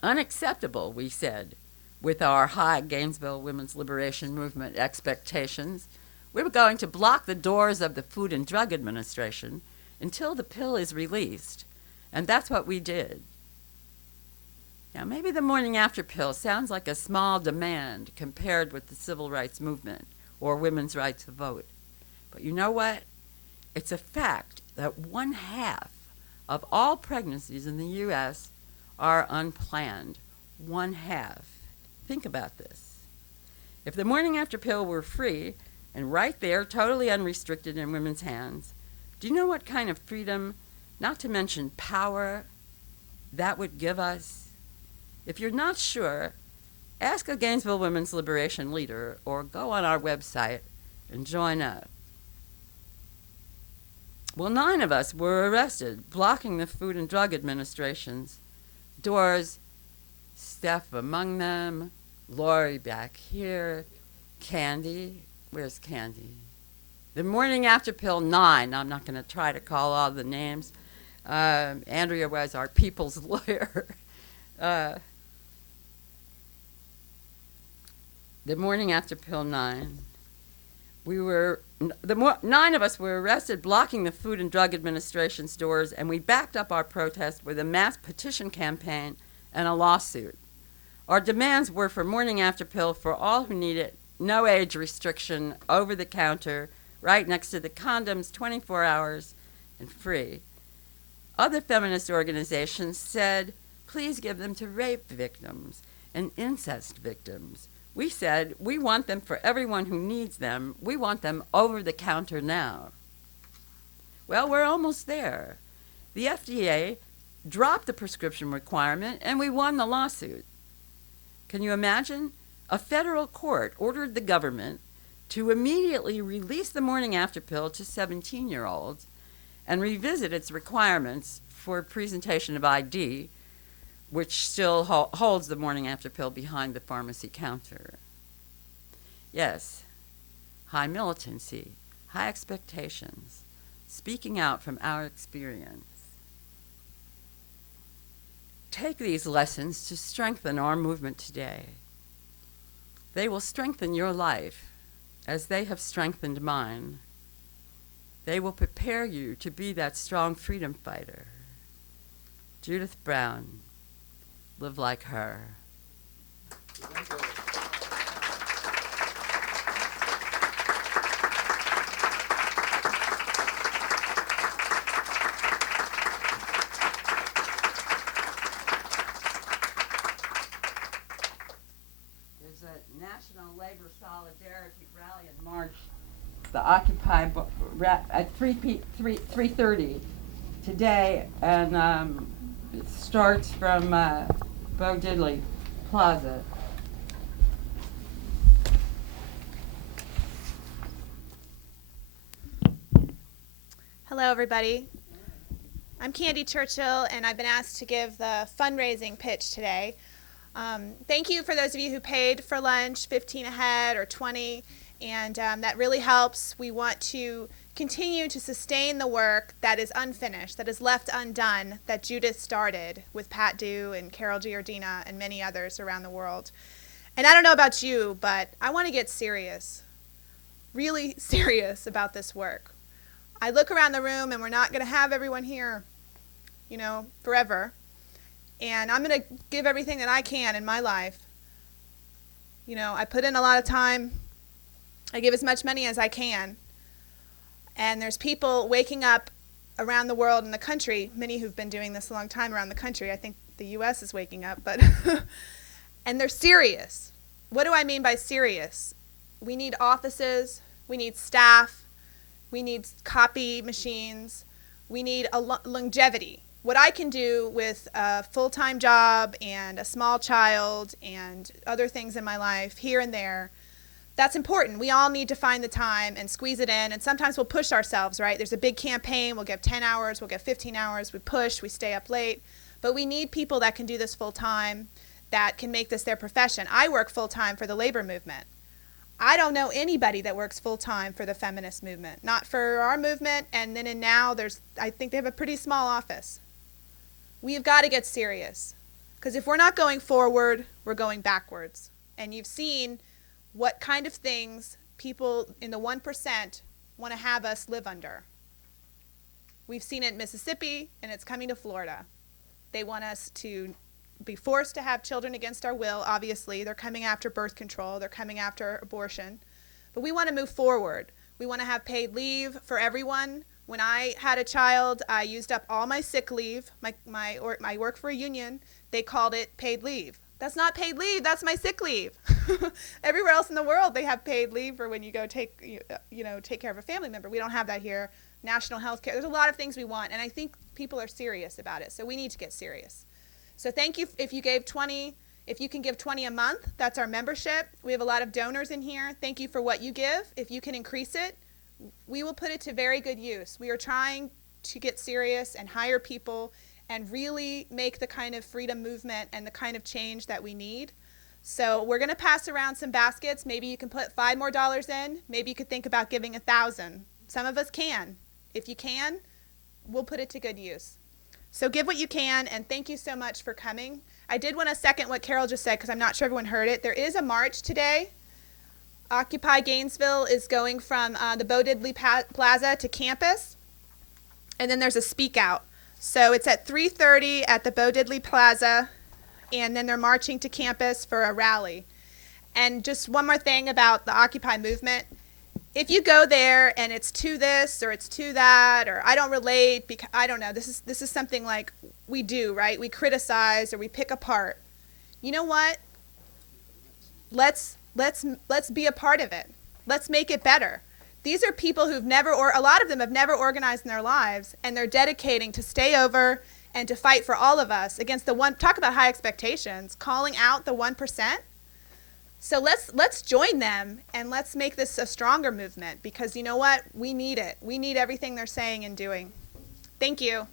Unacceptable, we said, with our high Gainesville women's liberation movement expectations. We were going to block the doors of the Food and Drug Administration until the pill is released, and that's what we did. Now, maybe the morning after pill sounds like a small demand compared with the civil rights movement or women's right to vote. But you know what? It's a fact that 1/2 of all pregnancies in the U.S. are unplanned. 1/2. Think about this. If the morning after pill were free and right there, totally unrestricted in women's hands, do you know what kind of freedom, not to mention power, that would give us? If you're not sure, ask a Gainesville women's liberation leader or go on our website and join up. Well, 9 of us were arrested, blocking the Food and Drug Administration's doors. Steph among them, Lori back here, Candy. Where's Candy? The morning after pill 9, I'm not going to try to call all the names. Andrea was our people's lawyer. The morning after pill 9, 9 of us were arrested blocking the Food and Drug Administration's doors, and we backed up our protest with a mass petition campaign and a lawsuit. Our demands were for morning after pill for all who need it, no age restriction, over the counter, right next to the condoms, 24 hours, and free. Other feminist organizations said, please give them to rape victims and incest victims. We said, we want them for everyone who needs them. We want them over the counter now. Well, we're almost there. The FDA dropped the prescription requirement, and we won the lawsuit. Can you imagine? A federal court ordered the government to immediately release the morning after pill to 17-year-olds and revisit its requirements for presentation of ID, which still holds the morning after pill behind the pharmacy counter. Yes, high militancy, high expectations, speaking out from our experience. Take these lessons to strengthen our movement today. They will strengthen your life as they have strengthened mine. They will prepare you to be that strong freedom fighter. Judith Brown, live like her. There's a National Labor Solidarity Rally and March, the Occupy at 3:30 today, and it starts from Bo Diddley Plaza. Hello, everybody. I'm Candy Churchill, and I've been asked to give the fundraising pitch today. Thank you for those of you who paid for lunch, 15 a head or 20, and that really helps. We want to continue to sustain the work that is unfinished, that is left undone, that Judith started with Pat Dew and Carol Giardina and many others around the world. And I don't know about you, but I want to get serious, really serious about this work. I look around the room, and we're not going to have everyone here, forever. And I'm going to give everything that I can in my life. I put in a lot of time. I give as much money as I can. And there's people waking up around the world and the country, many who've been doing this a long time around the country. I think the U.S. is waking up, but and they're serious. What do I mean by serious? We need offices, we need staff, we need copy machines, we need a longevity. What I can do with a full-time job and a small child and other things in my life here and there, that's important. We all need to find the time and squeeze it in, and sometimes we'll push ourselves, right? There's a big campaign, we'll give 10 hours, we'll give 15 hours, we push, we stay up late, but we need people that can do this full-time, that can make this their profession. I work full-time for the labor movement. I don't know anybody that works full-time for the feminist movement, not for our movement, and then now I think they have a pretty small office. We've got to get serious, because if we're not going forward, we're going backwards. And you've seen what kind of things people in the 1% want to have us live under. We've seen it in Mississippi, and it's coming to Florida. They want us to be forced to have children against our will, obviously. They're coming after birth control. They're coming after abortion. But we want to move forward. We want to have paid leave for everyone. When I had a child, I used up all my sick leave. I work for a union. They called it paid leave. That's not paid leave. That's my sick leave. Everywhere else in the world, they have paid leave for when you go take care of a family member. We don't have that here. National health care. There's a lot of things we want, and I think people are serious about it. So we need to get serious. So thank you if you gave 20. If you can give 20 a month, that's our membership. We have a lot of donors in here. Thank you for what you give. If you can increase it, we will put it to very good use. We are trying to get serious and hire people and really make the kind of freedom movement and the kind of change that we need. So we're going to pass around some baskets. Maybe you can put $5 more in. Maybe you could think about giving 1,000. Some of us can. If you can, we'll put it to good use. So give what you can, and thank you so much for coming. I did want to second what Carol just said, because I'm not sure everyone heard it. There is a march today. Occupy Gainesville is going from the Bo Diddley Plaza to campus, and then there's a speak out. So it's at 3:30 at the Bo Diddley Plaza, and then they're marching to campus for a rally. And just one more thing about the Occupy movement. If you go there and it's to this or it's to that, or I don't relate because I don't know, this is something like we do, right? We criticize or we pick apart. You know what? Let's be a part of it. Let's make it better. These are people who've never, or a lot of them have never organized in their lives, and they're dedicating to stay over and to fight for all of us against the one. Talk about high expectations, calling out the 1%. So let's join them and let's make this a stronger movement, because you know what? We need it. We need everything they're saying and doing. Thank you.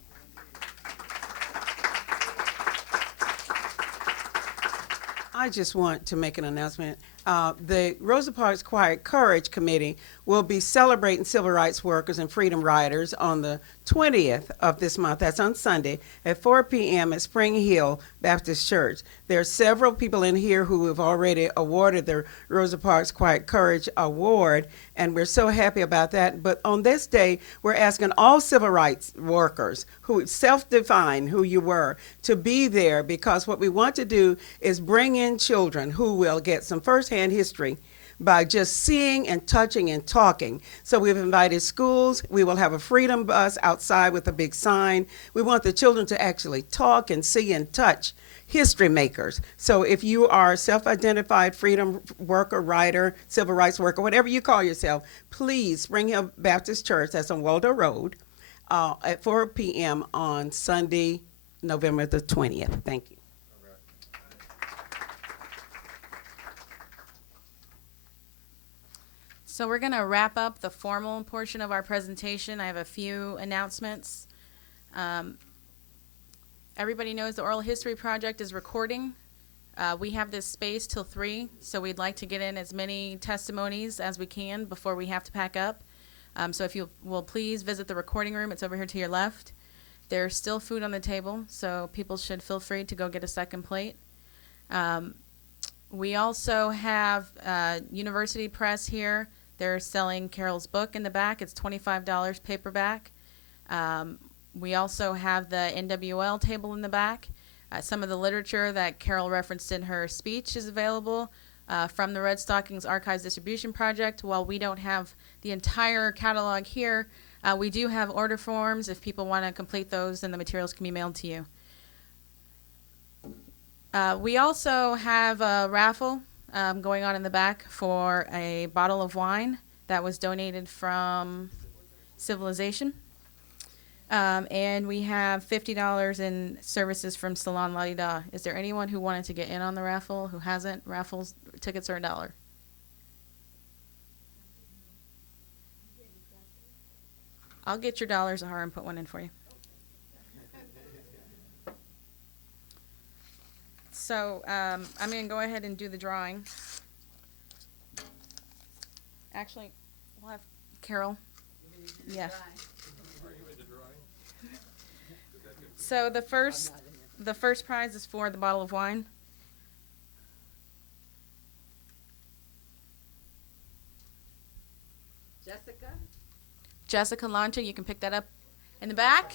I just want to make an announcement. The Rosa Parks Quiet Courage Committee will be celebrating civil rights workers and freedom riders on the 20th of this month. That's on Sunday at 4 p.m. at Spring Hill Baptist Church. There are several people in here who have already awarded the Rosa Parks Quiet Courage Award, and we're so happy about that. But on this day, we're asking all civil rights workers who self-define who you were to be there, because what we want to do is bring in children who will get some firsthand history by just seeing and touching and talking. So we've invited schools. We will have a freedom bus outside with a big sign. We want the children to actually talk and see and touch history makers. So if you are a self-identified freedom worker, writer, civil rights worker, whatever you call yourself, please Spring Hill Baptist Church, that's on Waldo Road, at 4 p.m. on Sunday, November the 20th. Thank you. So we're going to wrap up the formal portion of our presentation. I have a few announcements. Everybody knows the Oral History Project is recording. We have this space till 3, so we'd like to get in as many testimonies as we can before we have to pack up. So if you will please visit the recording room, it's over here to your left. There's still food on the table, so people should feel free to go get a second plate. We also have University Press here. They're selling Carol's book in the back. It's $25 paperback. We also have the NWL table in the back. Some of the literature that Carol referenced in her speech is available. from the Red Stockings Archives Distribution Project. While we don't have the entire catalog here, we do have order forms. If people want to complete those, then the materials can be mailed to you. We also have a raffle going on in the back for a bottle of wine that was donated from Civilization. And we have $50 in services from Salon La Di Da. Is there anyone who wanted to get in on the raffle who hasn't? Raffles tickets are $1. I'll get your dollars, Zahara, and put one in for you. So I'm going to go ahead and do the drawing. Actually, we'll have Carol. Yeah. So the first prize is for the bottle of wine. Jessica Lancha, you can pick that up in the back.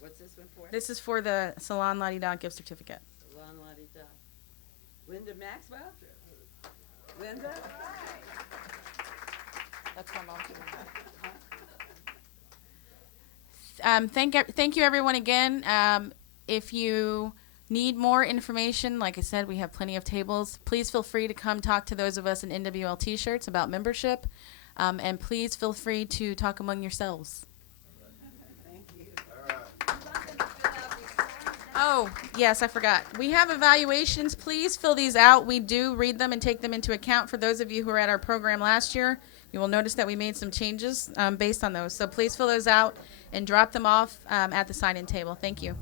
What's this one for? This is for the Salon La Di Da gift certificate. Salon La Di Da. Linda Maxwell? Linda? That's my mom. Thank you everyone again. If you need more information, like I said, we have plenty of tables. Please feel free to come talk to those of us in NWL t-shirts about membership. And please feel free to talk among yourselves. Oh, yes, I forgot. We have evaluations. Please fill these out. We do read them and take them into account. For those of you who were at our program last year, you will notice that we made some changes based on those. So please fill those out and drop them off at the sign-in table. Thank you.